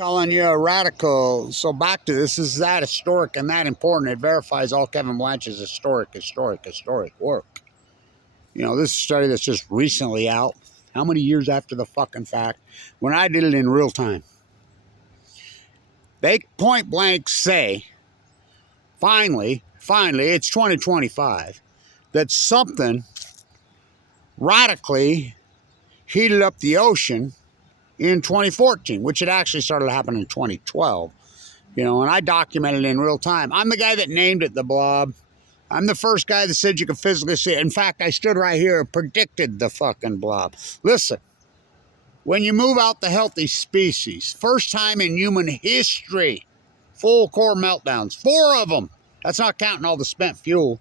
calling you a radical. So back to this is that historic and that important. It verifies all Kevin Blanch's historic work. You know, this study that's just recently out. How many years after the fucking fact? When I did it in real time. They point blank say, finally, it's 2025, that something radically heated up the ocean in 2014, which had actually started to happen in 2012. You know, and I documented it in real time. I'm the guy that named it the blob. I'm the first guy that said you could physically see it. In fact, I stood right here and predicted the fucking blob. Listen, when you move out the healthy species, first time in human history, full core meltdowns, 4 of them. That's not counting all the spent fuel.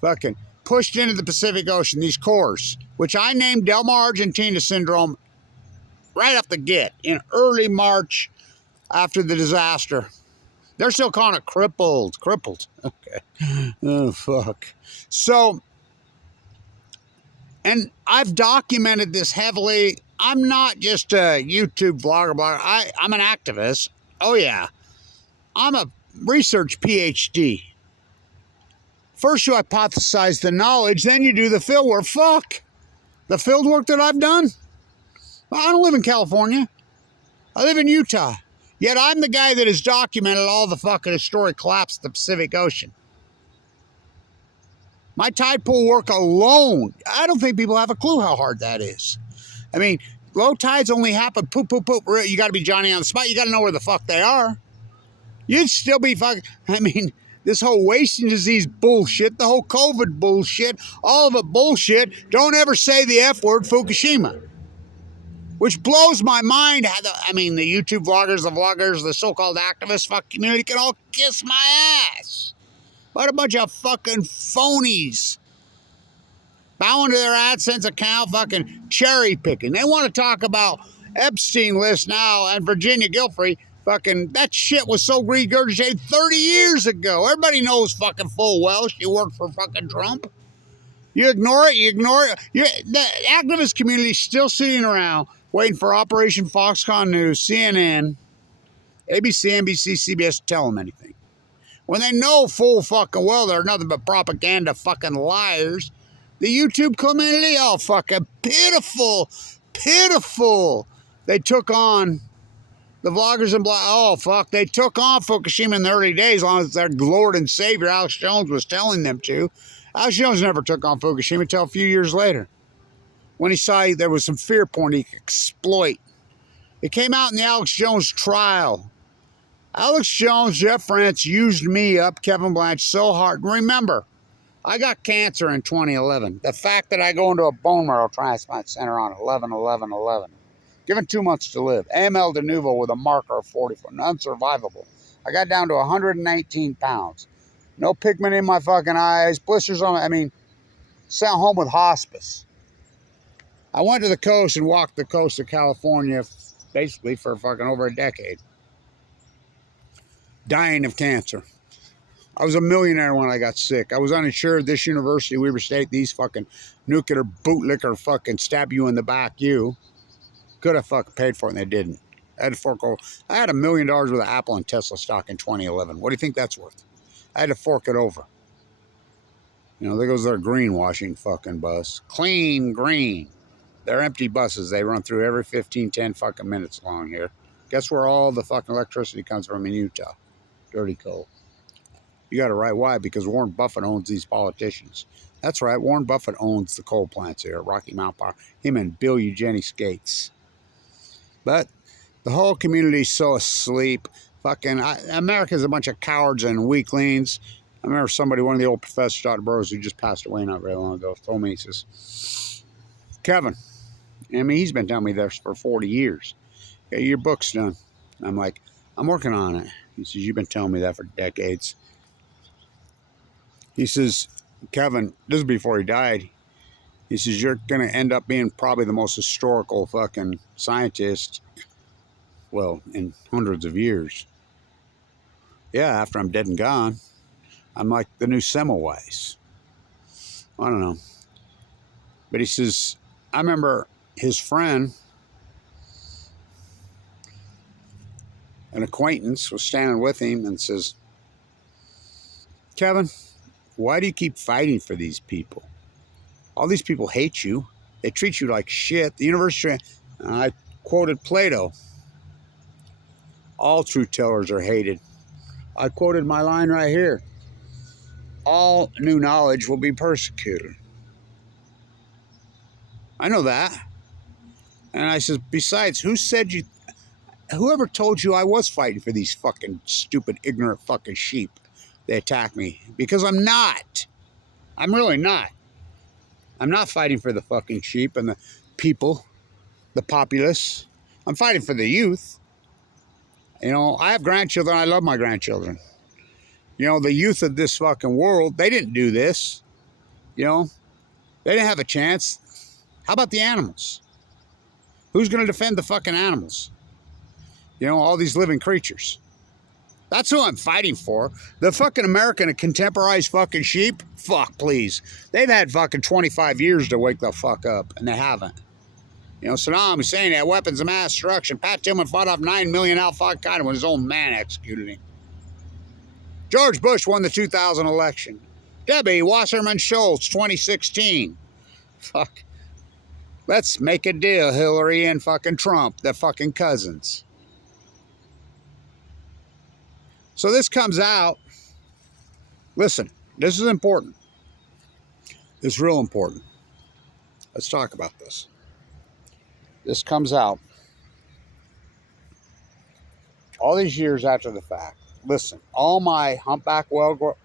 Fucking pushed into the Pacific Ocean, these cores, which I named Del Mar, Argentina syndrome right off the get in early March after the disaster. They're still calling it crippled. Okay. Oh, fuck. So, and I've documented this heavily. I'm not just a YouTube vlogger. I'm an activist. Oh, yeah. I'm a research PhD. First, you hypothesize the knowledge, then you do the field work. Fuck. The field work that I've done? I don't live in California. I live in Utah. Yet I'm the guy that has documented all the fucking historic collapse of the Pacific Ocean. My tide pool work alone, I don't think people have a clue how hard that is. I mean, low tides only happen poop. You got to be Johnny on the spot. You got to know where the fuck they are. You'd still be fucking, I mean, this whole wasting disease bullshit, the whole COVID bullshit, all of it bullshit. Don't ever say the F word, Fukushima. Which blows my mind. I mean, the YouTube vloggers, the so-called activist fuck community can all kiss my ass. What a bunch of fucking phonies. Bowing to their AdSense account, fucking cherry picking. They want to talk about Epstein list now and Virginia Giuffre. Fucking, that shit was so regurgitated 30 years ago. Everybody knows fucking full well she worked for fucking Trump. You ignore it. The activist community is still sitting around waiting for Operation Foxconn News, CNN, ABC, NBC, CBS to tell them anything. When they know full fucking well they're nothing but propaganda fucking liars, the YouTube community, oh, fucking pitiful. They took on the vloggers and oh, fuck, they took on Fukushima in the early days, as long as their Lord and Savior, Alex Jones, was telling them to. Alex Jones never took on Fukushima until a few years later, when he saw there was some fear porn he could exploit. It came out in the Alex Jones trial. Alex Jones, Jeff Rance used me up, Kevin Blanch, so hard. Remember, I got cancer in 2011. The fact that I go into a bone marrow transplant center on 11/11/11, given 2 months to live, AML de novo with a marker of 44, unsurvivable. I got down to 119 pounds. No pigment in my fucking eyes, blisters on my, I mean, sent home with hospice. I went to the coast and walked the coast of California basically for fucking over a decade. Dying of cancer. I was a millionaire when I got sick. I was uninsured. This university, Weber State, these fucking nuclear bootlicker fucking stab you in the back, you. Could have fucking paid for it and they didn't. I had to fork over. I had $1 million worth of Apple and Tesla stock in 2011. What do you think that's worth? I had to fork it over. You know, there goes their greenwashing fucking bus. Clean green. They're empty buses. They run through every 15, 10 fucking minutes along here. Guess where all the fucking electricity comes from in Utah? Dirty coal. You got it right. Why? Because Warren Buffett owns these politicians. That's right. Warren Buffett owns the coal plants here at Rocky Mount Power. Him and Bill Eugenie Skates. But the whole community's so asleep. Fucking America's a bunch of cowards and weaklings. I remember somebody, one of the old professors, Dr. Burroughs, who just passed away not very long ago, told me, he says, Kevin, I mean, he's been telling me this for 40 years. Okay, your book's done. I'm like, I'm working on it. He says, you've been telling me that for decades. He says, Kevin, this is before he died. He says, you're going to end up being probably the most historical fucking scientist, well, in hundreds of years. Yeah, after I'm dead and gone, I'm like the new Semmelweis. I don't know. But he says, I remember his friend an acquaintance was standing with him and says, Kevin, why do you keep fighting for these people? All these people hate you. They treat you like shit. The university, I quoted Plato, all truth tellers are hated. I quoted my line right here. All new knowledge will be persecuted. I know that. And I said, besides, whoever told you I was fighting for these fucking stupid, ignorant fucking sheep? They attack me. Because I'm not. I'm really not. I'm not fighting for the fucking sheep and the people, the populace. I'm fighting for the youth. You know, I have grandchildren. I love my grandchildren. You know, the youth of this fucking world, they didn't do this. You know, they didn't have a chance. How about the animals? Who's going to defend the fucking animals? You know, all these living creatures. That's who I'm fighting for. The fucking American contemporized fucking sheep? Fuck, please. They've had fucking 25 years to wake the fuck up, and they haven't. You know, Saddam Hussein had weapons of mass destruction. Pat Tillman fought off 9 million Al-Qaeda when his own man executed him. George Bush won the 2000 election. Debbie Wasserman Schultz, 2016. Fuck. Let's make a deal, Hillary and fucking Trump, the fucking cousins. So this comes out. Listen, this is important. It's real important. Let's talk about this. This comes out all these years after the fact. Listen, all my humpback whale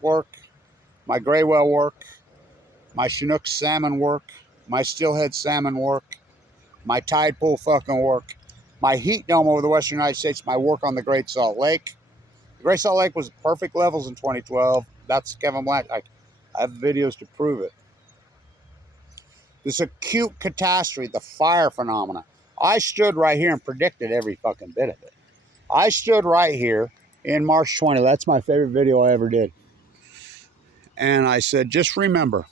work, my gray whale work, my Chinook salmon work, my steelhead salmon work, my tide pool fucking work, my heat dome over the western United States, my work on the Great Salt Lake. The Great Salt Lake was perfect levels in 2012. That's Kevin Black. I have videos to prove it. This acute catastrophe, the fire phenomena. I stood right here and predicted every fucking bit of it. I stood right here in March 20. That's my favorite video I ever did. And I said, just remember,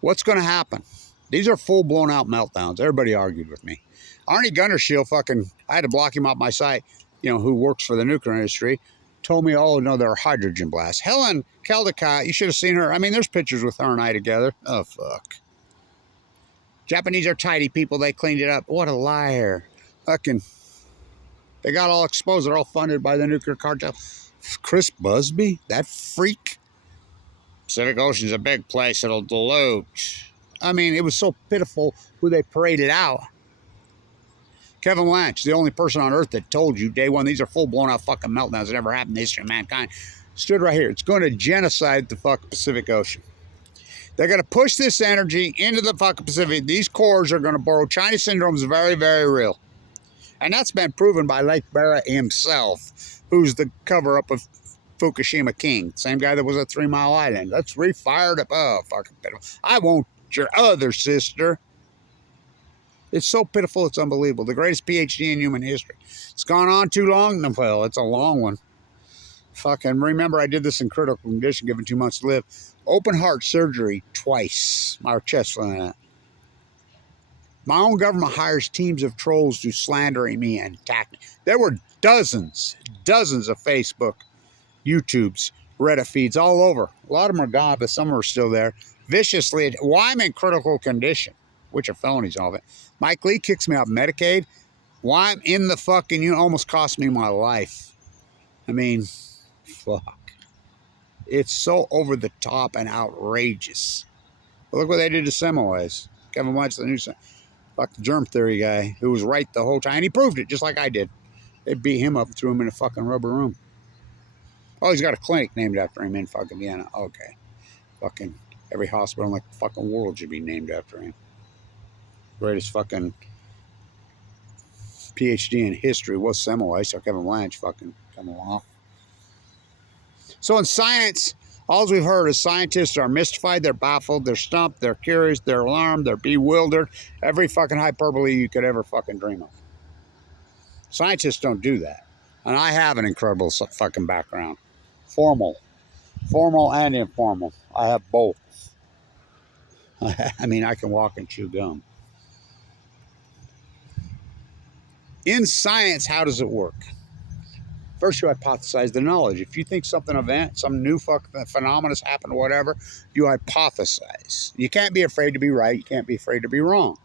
what's going to happen? These are full blown out meltdowns. Everybody argued with me. Arnie Gundershield fucking, I had to block him off my site, you know, who works for the nuclear industry, told me, oh, no, they're hydrogen blasts. Helen Caldicott, you should have seen her. I mean, there's pictures with her and I together. Oh, fuck. Japanese are tidy people. They cleaned it up. What a liar. Fucking, they got all exposed. They're all funded by the nuclear cartel. Chris Busby, that freak. Pacific Ocean's a big place. It'll dilute. I mean, it was so pitiful who they paraded out. Kevin Lanch, the only person on earth that told you day one, these are full blown out fucking meltdowns that ever happened in the history of mankind, stood right here. It's going to genocide the fucking Pacific Ocean. They're going to push this energy into the fucking Pacific. These cores are going to borrow. China syndrome is very, very real. And that's been proven by Lake Barra himself, who's the cover-up of Fukushima King. Same guy that was at 3 Mile Island. Let's refire it up. Oh, fucking pitiful. I want your other sister. It's so pitiful, it's unbelievable. The greatest PhD in human history. It's gone on too long? No, well, it's a long one. Fucking remember, I did this in critical condition, given 2 months to live. Open heart surgery twice. My chest went out. My own government hires teams of trolls to slander me and attack me. There were dozens of Facebook, YouTubes, Reddit feeds all over. A lot of them are gone, but some are still there. Viciously, why I'm in critical condition, which are felonies, all of it. Mike Lee kicks me out of Medicaid. Why I'm in the fucking unit almost cost me my life. I mean, fuck. It's so over the top and outrageous. But look what they did to Semmelweis. Kevin White's the new fuck the germ theory guy who was right the whole time. And he proved it just like I did. They beat him up and threw him in a fucking rubber room. Oh, he's got a clinic named after him in fucking Vienna. Okay. Fucking every hospital in the fucking world should be named after him. Greatest fucking PhD in history was Semmelweis, so Kevin Lanch fucking come along. So in science, all we've heard is scientists are mystified, they're baffled, they're stumped, they're curious, they're alarmed, they're bewildered. Every fucking hyperbole you could ever fucking dream of. Scientists don't do that. And I have an incredible fucking background. Formal and informal. I have both. I mean, I can walk and chew gum. In science, how does it work? First, you hypothesize the knowledge. If you think something event, some new fucking phenomenon has happened or whatever, you hypothesize. You can't be afraid to be right. You can't be afraid to be wrong.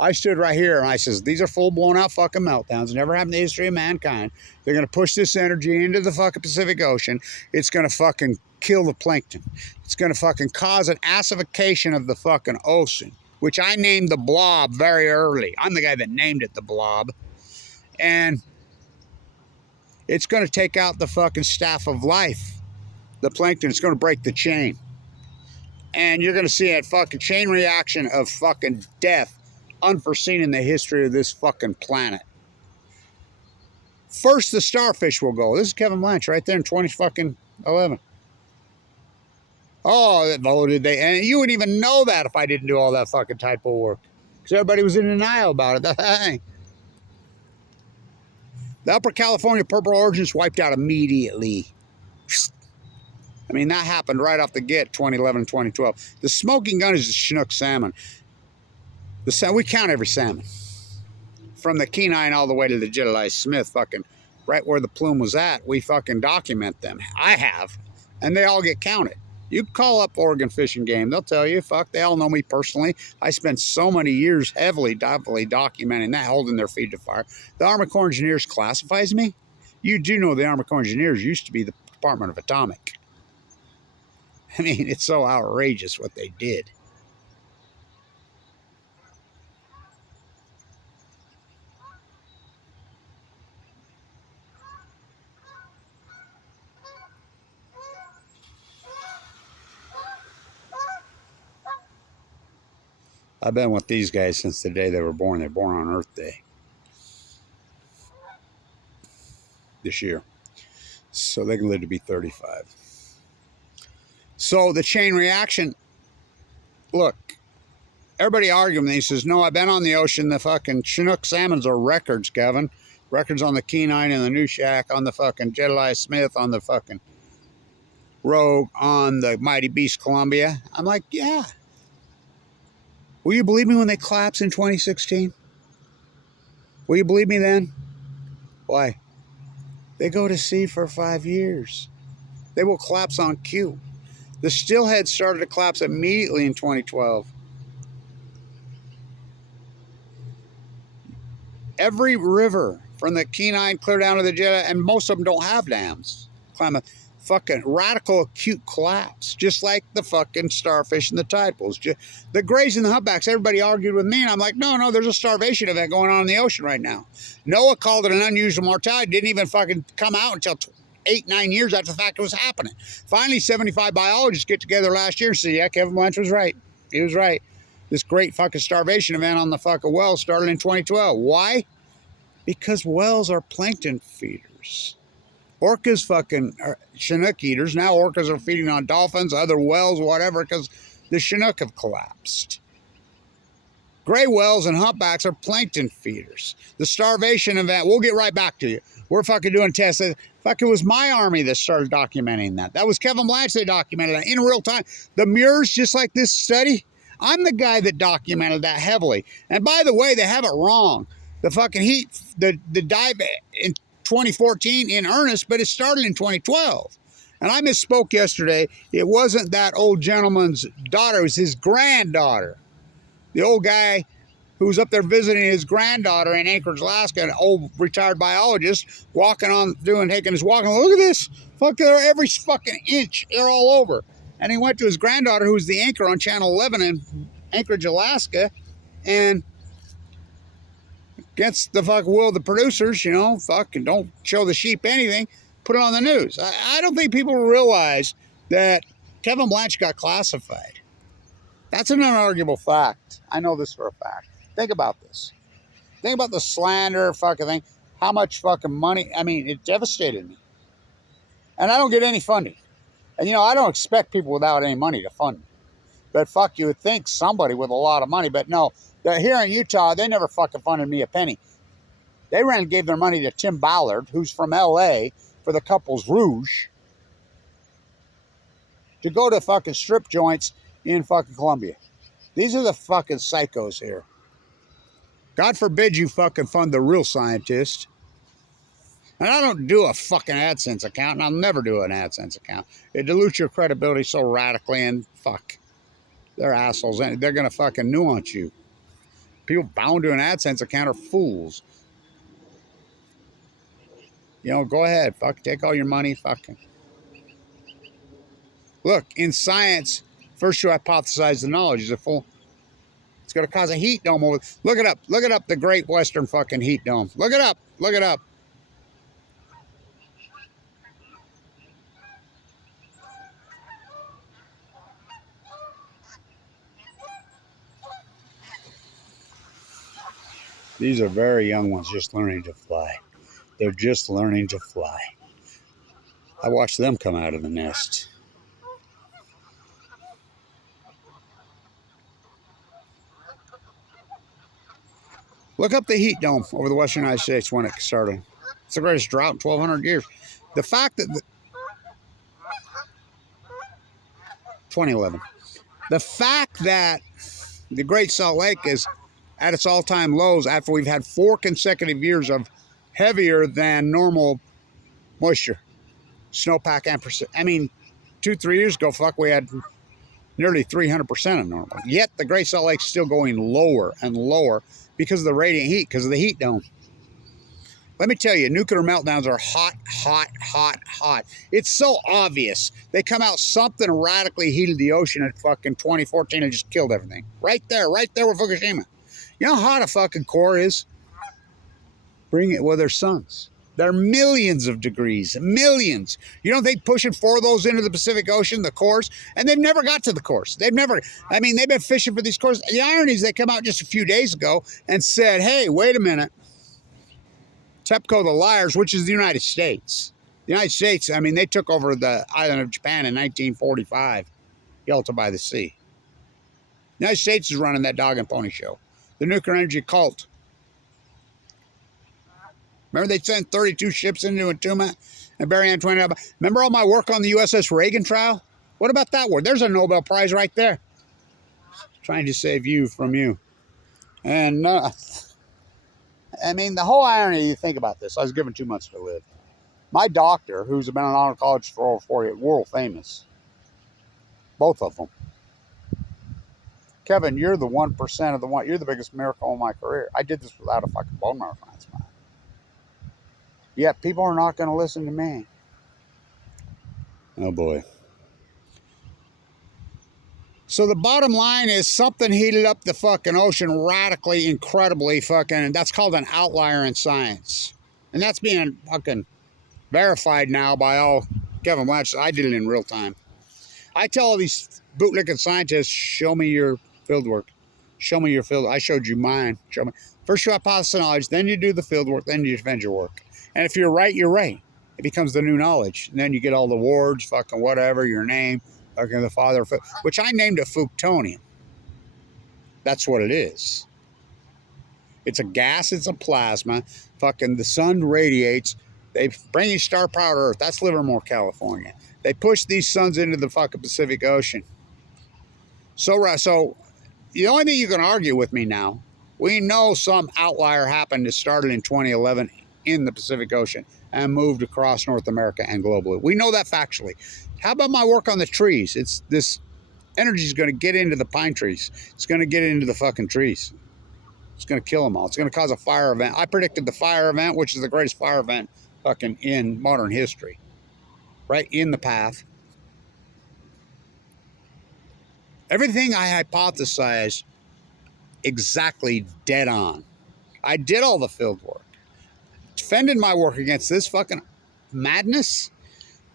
I stood right here and I says, these are full blown out fucking meltdowns. Never happened in the history of mankind. They're going to push this energy into the fucking Pacific Ocean. It's going to fucking kill the plankton. It's going to fucking cause an acidification of the fucking ocean, which I named the blob very early. I'm the guy that named it the blob. And it's going to take out the fucking staff of life. The plankton is going to break the chain. And you're going to see a fucking chain reaction of fucking death unforeseen in the history of this fucking planet. First, the starfish will go. This is Kevin Blanch right there in 2011. Oh, voted they, and you wouldn't even know that if I didn't do all that fucking typo work, because everybody was in denial about it. The Upper California purple origins wiped out immediately. I mean, that happened right off the get, 2011, 2012. The smoking gun is the Chinook salmon. We count every salmon. From the Kenai all the way to the Jedediah Smith, fucking right where the plume was at, we fucking document them. I have. And they all get counted. You call up Oregon Fish and Game, they'll tell you, fuck, they all know me personally. I spent so many years heavily documenting that, holding their feet to fire. The Army Corps of Engineers classifies me. You do know the Army Corps of Engineers used to be the Department of Atomic. I mean, it's so outrageous what they did. I've been with these guys since the day they were born. They're born on Earth Day this year. So they can live to be 35. So the chain reaction, look, everybody arguing. He says, no, I've been on the ocean. The fucking Chinook salmons are records, Kevin. Records on the Kenai and the New Shack, on the fucking Jedediah Smith, on the fucking Rogue, on the Mighty Beast Columbia. I'm like, yeah. Will you believe me when they collapse in 2016? Will you believe me then? Why? They go to sea for 5 years. They will collapse on cue. The steelhead started to collapse immediately in 2012. Every river from the Kenai clear down to the Jedediah, and most of them don't have dams. Climate. Fucking radical acute collapse, just like the fucking starfish and the tide pools. The grays and the humpbacks, everybody argued with me, and I'm like, no, there's a starvation event going on in the ocean right now. NOAA called it an unusual mortality, didn't even fucking come out until 8-9 years after the fact it was happening. Finally, 75 biologists get together last year and say, yeah, Kevin Blanch was right. He was right. This great fucking starvation event on the fucking wells started in 2012. Why? Because wells are plankton feeders. Orcas fucking are Chinook eaters. Now orcas are feeding on dolphins, other whales, whatever, because the Chinook have collapsed. Gray whales and humpbacks are plankton feeders. The starvation event, we'll get right back to you. We're fucking doing tests. Fuck, it was my army that started documenting that. That was Kevin Blanch that documented that in real time. The mirrors, just like this study, I'm the guy that documented that heavily. And by the way, they have it wrong. The fucking heat, the dive in 2014 in earnest, but it started in 2012. And I misspoke yesterday. It wasn't that old gentleman's daughter. It was his granddaughter. The old guy who was up there visiting his granddaughter in Anchorage, Alaska, an old retired biologist, taking his walk. And look at this. Fuck, they're every fucking inch. They're all over. And he went to his granddaughter, who was the anchor on Channel 11 in Anchorage, Alaska, and against the fucking will of the producers, fucking don't show the sheep anything, put it on the news. I don't think people realize that Kevin Blanch got classified. That's an unarguable fact. I know this for a fact. Think about this. Think about the slander fucking thing. How much fucking money, it devastated me. And I don't get any funding. And I don't expect people without any money to fund me. But fuck, you would think somebody with a lot of money, but no. Here in Utah, they never fucking funded me a penny. They ran and gave their money to Tim Ballard, who's from L.A., for the Couples Rouge, to go to fucking strip joints in fucking Colombia. These are the fucking psychos here. God forbid you fucking fund the real scientist. And I don't do a fucking AdSense account, and I'll never do an AdSense account. It dilutes your credibility so radically, and fuck. They're assholes. They're going to fucking nuance you. People bound to an AdSense account are fools. You know, go ahead. Fuck, take all your money. Fucking. Look, in science, first you hypothesize the knowledge. Is it full? It's going to cause a heat dome over. Look it up. Look it up. The Great Western fucking Heat Dome. Look it up. Look it up. These are very young ones just learning to fly. They're just learning to fly. I watched them come out of the nest. Look up the heat dome over the western United States when it started. It's the greatest drought in 1,200 years. The fact that 2011. The fact that the Great Salt Lake is at its all-time lows after we've had 4 consecutive years of heavier than normal moisture, snowpack, and I mean, 2-3 years ago, fuck, we had nearly 300% of normal. Yet the Great Salt Lake's still going lower and lower because of the radiant heat, because of the heat dome. Let me tell you, nuclear meltdowns are hot, hot, hot, hot. It's so obvious. They come out, something radically heated the ocean in fucking 2014 and just killed everything. Right there with Fukushima. You know how hot a fucking core is? Bring it with their suns. They're millions of degrees, millions. You don't think pushing 4 of those into the Pacific Ocean, the cores, and they've never got to the cores. They've been fishing for these cores. The irony is they come out just a few days ago and said, hey, wait a minute. TEPCO, the liars, which is the United States. The United States, I mean, they took over the island of Japan in 1945, Yalta by the Sea. The United States is running that dog and pony show. The nuclear energy cult. Remember they sent 32 ships into Entombment and Barry Antoinette? Remember all my work on the USS Reagan trial? What about that war? There's a Nobel Prize right there. Trying to save you from you. And I mean, the whole irony, you think about this. I was given 2 months to live. My doctor, who's been an oncologist for over 40 years, world famous. Both of them. Kevin, you're the 1% of the one. You're the biggest miracle in my career. I did this without a fucking bone marrow transplant. Yet people are not going to listen to me. Oh boy. So the bottom line is something heated up the fucking ocean radically, incredibly fucking, and that's called an outlier in science. And that's being fucking verified now by all Kevin Blanchard. I did it in real time. I tell all these bootlicking scientists, show me your field work. Show me your field. I showed you mine. Show me. First you hypothesize knowledge, then you do the field work, then you defend your work. And if you're right, you're right. It becomes the new knowledge. And then you get all the awards, fucking whatever, your name, fucking the father, which I named it Fuktonium. That's what it is. It's a gas, it's a plasma. Fucking the sun radiates. They bring you star powered Earth. That's Livermore, California. They push these suns into the fucking Pacific Ocean. So the only thing you can argue with me now, we know some outlier happened. It started in 2011 in the Pacific Ocean and moved across North America and globally. We know that factually. How about my work on the trees? It's this energy is going to get into the pine trees. It's going to get into the fucking trees. It's going to kill them all. It's going to cause a fire event. I predicted the fire event, which is the greatest fire event fucking in modern history. Right in the path. Everything I hypothesized, exactly dead on. I did all the field work. Defended my work against this fucking madness.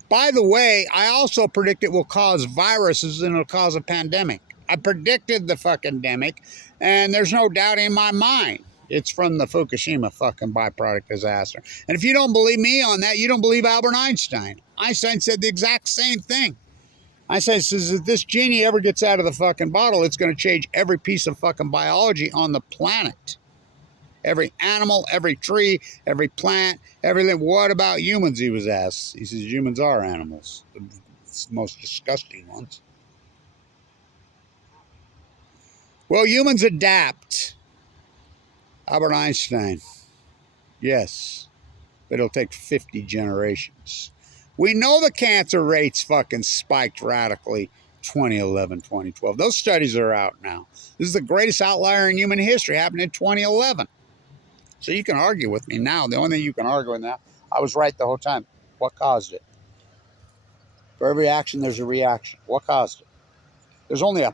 By the way, I also predict it will cause viruses and it'll cause a pandemic. I predicted the fucking demic, and there's no doubt in my mind it's from the Fukushima fucking byproduct disaster. And if you don't believe me on that, you don't believe Albert Einstein. Einstein said the exact same thing. Einstein says if this genie ever gets out of the fucking bottle, it's going to change every piece of fucking biology on the planet. Every animal, every tree, every plant, everything. What about humans, he was asked. He says humans are animals. The most disgusting ones. Well, humans adapt. Albert Einstein. Yes. but it'll take 50 generations. We know the cancer rates fucking spiked radically 2011, 2012. Those studies are out now. This is the greatest outlier in human history, happened in 2011. So you can argue with me now. The only thing you can argue with now, I was right the whole time. What caused it? For every action, there's a reaction. What caused it? There's only a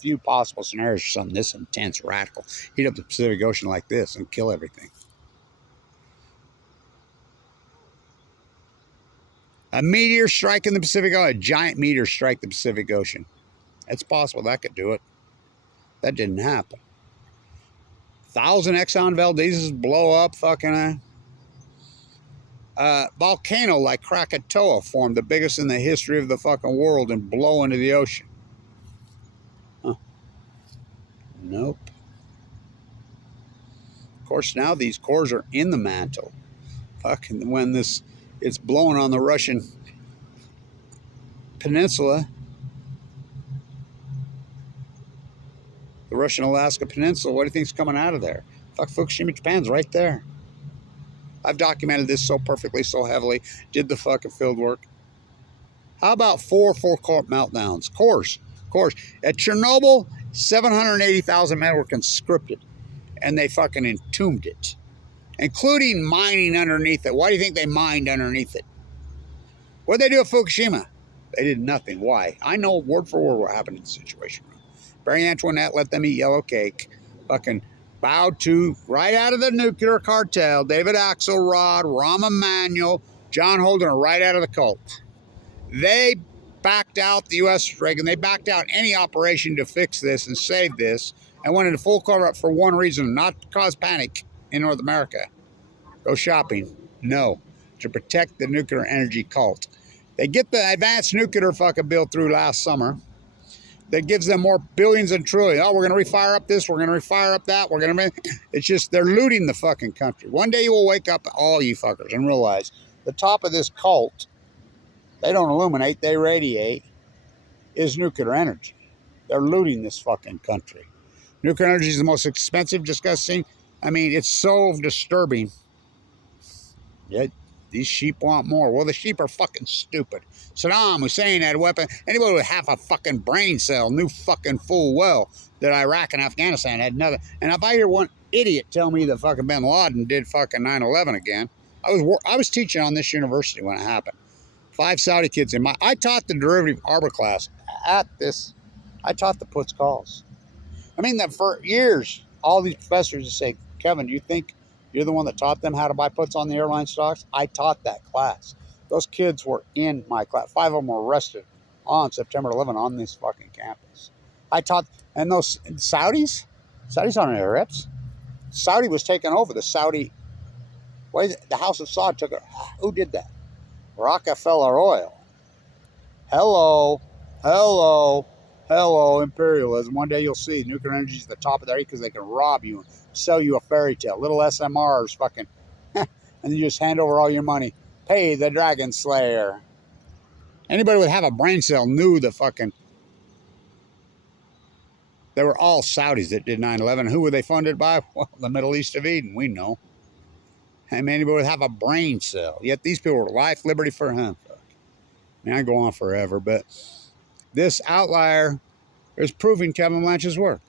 few possible scenarios for something this intense, radical. Heat up the Pacific Ocean like this and kill everything. A meteor strike in the Pacific Ocean, a giant meteor strike the Pacific Ocean. It's possible that could do it. That didn't happen. 1,000 Exxon Valdez's blow up fucking volcano like Krakatoa formed, the biggest in the history of the fucking world, and blow into the ocean. Huh. Nope. Of course, now these cores are in the mantle. Fucking when it's blowing on the Russian peninsula, the Russian Alaska Peninsula, what do you think's coming out of there? Fuck, Fukushima, Japan's right there. I've documented this so perfectly, so heavily, did the fucking field work. How about four full-core meltdowns? Cores. At Chernobyl, 780,000 men were conscripted, and they fucking entombed it, including mining underneath it. Why do you think they mined underneath it? What did they do at Fukushima? They did nothing. Why? I know word for word what happened in the Situation Room. Marie Antoinette let them eat yellow cake. Fucking bowed to, right out of the nuclear cartel, David Axelrod, Rahm Emanuel, John Holden are right out of the cult. They backed out the U.S. Reagan. They backed out any operation to fix this and save this and went into full cover-up for one reason, not to cause panic in North America. Go shopping. No. To protect the nuclear energy cult. They get the advanced nuclear fucking bill through last summer. That gives them more billions and trillions. Oh, we're going to refire up this. We're going to refire up that. We're going to... It's just they're looting the fucking country. One day you will wake up, all you fuckers, and realize the top of this cult, they don't illuminate, they radiate, is nuclear energy. They're looting this fucking country. Nuclear energy is the most expensive, disgusting. I mean, it's so disturbing. Yet these sheep want more. Well, the sheep are fucking stupid. Saddam Hussein had a weapon. Anybody with half a fucking brain cell knew fucking full well that Iraq and Afghanistan had nothing. And if I hear one idiot tell me that fucking bin Laden did fucking 9/11 again, I was teaching on this university when it happened. 5 Saudi kids in my... I taught the derivative arbor class at this. I taught the puts calls. I mean, that for years, all these professors would say, Kevin, do you think you're the one that taught them how to buy puts on the airline stocks? I taught that class. Those kids were in my class. 5 of them were arrested on September 11 on this fucking campus. I taught, and those Saudis aren't Arabs. Saudi was taking over. The Saudi, the House of Saud took it. Who did that? Rockefeller Oil. Hello, imperialism. One day you'll see nuclear energy is at the top of their because they can rob you and sell you a fairy tale. Little SMRs fucking, and then you just hand over all your money. Pay the Dragon Slayer. Anybody with half a brain cell knew the fucking... They were all Saudis that did 9/11. Who were they funded by? Well, the Middle East of Eden, we know. I mean, anybody would have a brain cell. Yet these people were life, liberty for him. I mean, I go on forever, but this outlier is proving Kevin Blanch's work.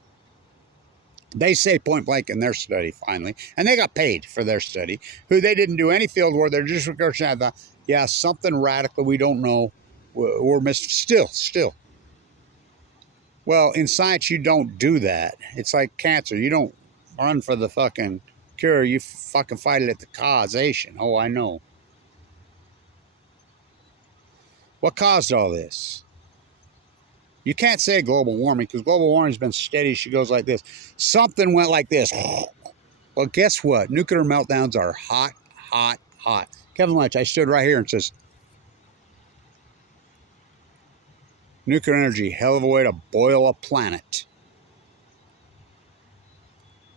They say point blank in their study, finally, and they got paid for their study, who they didn't do any field work. They're just researching. I thought, yeah, something radical we don't know. We're missed still. Well, in science, you don't do that. It's like cancer. You don't run for the fucking cure. You fucking fight it at the causation. Oh, I know. What caused all this? You can't say global warming because global warming has been steady. She goes like this. Something went like this. Well, guess what? Nuclear meltdowns are hot. Kevin Blanch, I stood right here and says, nuclear energy, hell of a way to boil a planet.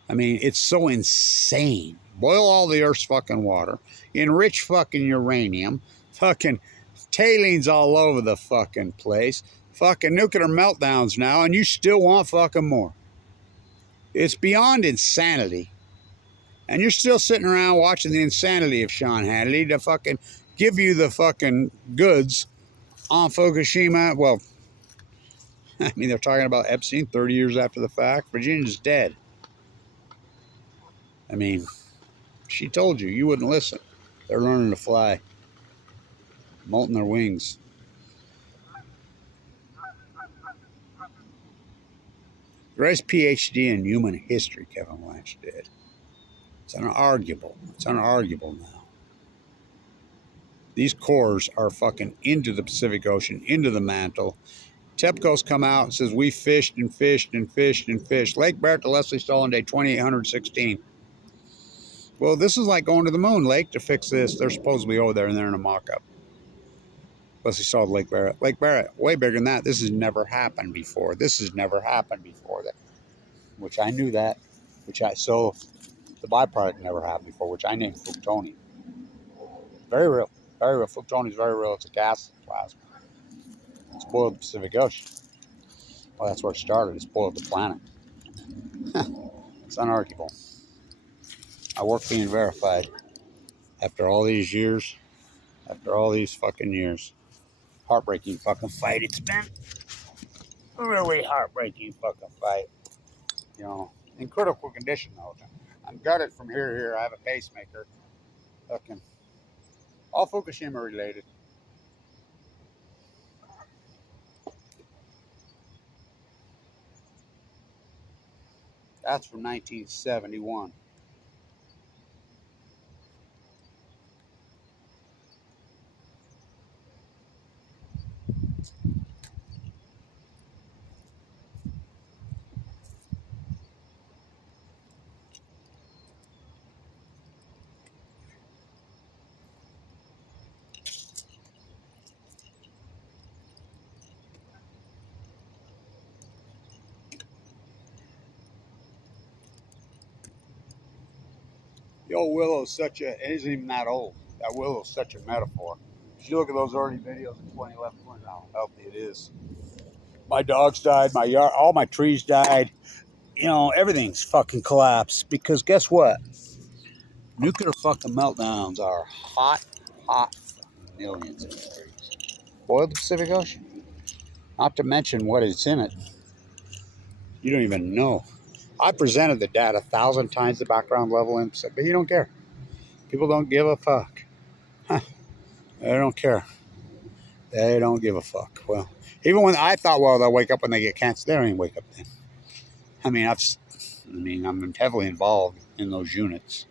I mean, it's so insane. Boil all the Earth's fucking water, enrich fucking uranium, fucking tailings all over the fucking place, fucking nuclear meltdowns now, and you still want fucking more. It's beyond insanity. And you're still sitting around watching the insanity of Sean Hannity to fucking give you the fucking goods on Fukushima. Well, I mean, they're talking about Epstein 30 years after the fact. Virginia's dead. I mean, she told you. You wouldn't listen. They're learning to fly, molting their wings. Greatest PhD in human history, Kevin Blanch did. It's unarguable. It's unarguable now. These cores are fucking into the Pacific Ocean, into the mantle. TEPCO's come out and says we fished and fished and fished and fished. Lake Barrett to Leslie Stalin Day 2816. Well, this is like going to the moon, Lake, to fix this. They're supposedly over there and they're in a mock-up. Leslie Stalin, Lake Barrett. Lake Barrett, way bigger than that. This has never happened before. This has never happened before. Which I knew that. So the byproduct never happened before, which I named plutonium. Very real. Very real. Plutonium is very real. It's a gas plasma. It's boiled the Pacific Ocean. Well, that's where it started. It's boiled the planet. It's unarguable. I work being verified. After all these years. After all these fucking years. Heartbreaking fucking fight it's been. A really heartbreaking fucking fight. You know, in critical condition though. I'm gutted from here to here. I have a pacemaker. Fucking all Fukushima related. That's from 1971. The old willow's such a, it isn't even that old. That willow's such a metaphor. If you look at those early videos in 2011, how healthy it is. My dogs died, my yard, all my trees died. You know, everything's fucking collapsed because guess what? Nuclear fucking meltdowns are hot millions of degrees. Boil the Pacific Ocean. Not to mention what is in it. You don't even know. I presented the data 1,000 times the background level, but you don't care. People don't give a fuck. Huh. They don't care. They don't give a fuck. Well, even when I thought, well, they'll wake up when they get cancer, they don't even wake up then. I'm heavily involved in those units.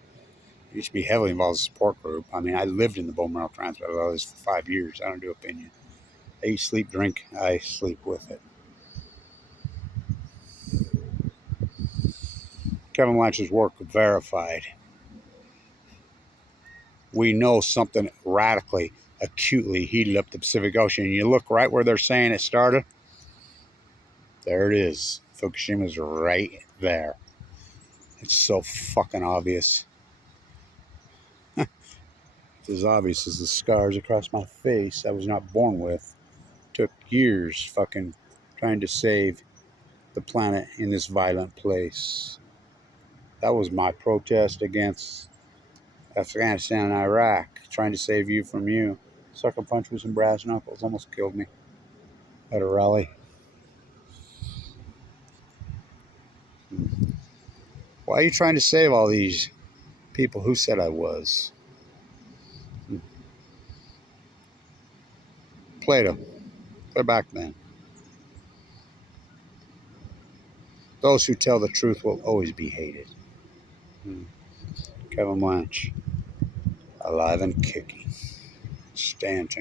I used to be heavily involved in the support group. I mean, I lived in the bone marrow transplant for 5 years. I don't do opinion. I eat, sleep, drink. I sleep with it. Kevin Blanch's work verified. We know something radically, acutely heated up the Pacific Ocean. And you look right where they're saying it started. There it is. Fukushima's right there. It's so fucking obvious. It's as obvious as the scars across my face I was not born with. Took years fucking trying to save the planet in this violent place. That was my protest against Afghanistan and Iraq, trying to save you from you. Sucker punch with some brass knuckles almost killed me at a rally. Why are you trying to save all these people? Who said I was? Plato. Clear back then. Those who tell the truth will always be hated. Kevin Blanch. Alive and kicking. Stand tuned.